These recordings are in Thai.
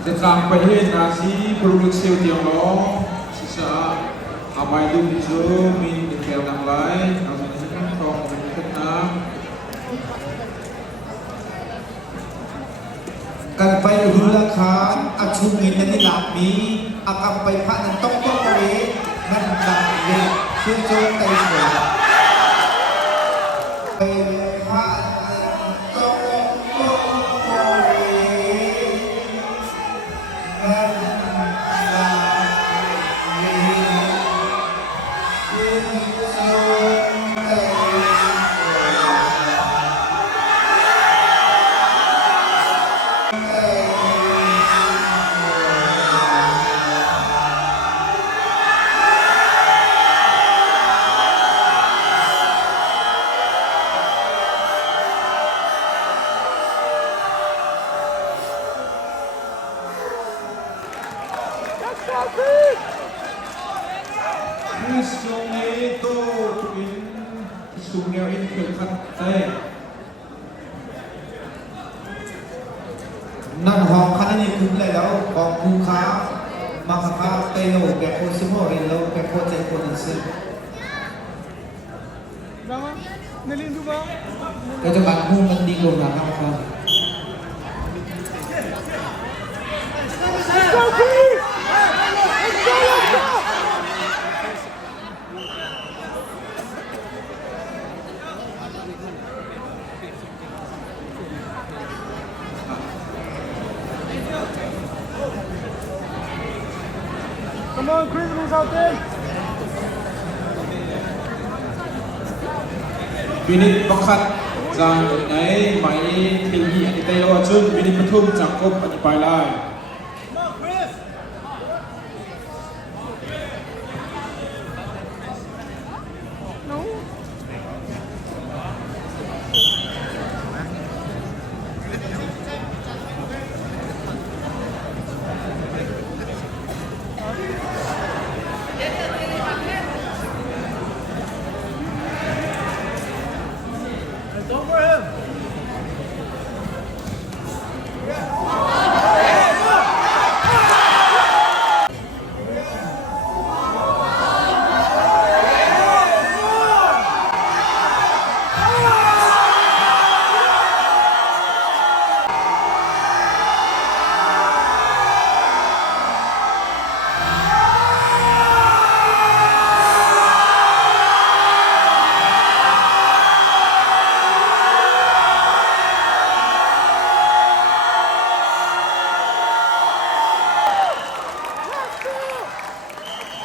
Tentang nasi produksi Tiongkok sisa amai du bizo min dikel nang lai asal tong kenang กันไปหือราคาอาชุมเงินในหลักนี้อากรรมไปพระนั้นต้องเวนั่นดังเวเชื่อโจมไตเสือไปพระนั้นต้องเวนั่นดังเวเชื่อโจมไต Sungai itu sungai ini dekat teh นั่นหอมคันนี้คุ้มเลยแล้วของคูค้ามาค้าเตโลแกโคซิโมเรโลแกโคเจโคนันซึก็จะบังพุ่งมันดีกว่านะครับCome on, criminals out there. วินิจบังคับจากไหนไหมเทลีอันนี้ได้ว่าจุนวินิจปทุมจากกบอันนี้ไปไล่ Don't for him.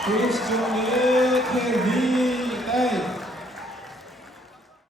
Chris Junior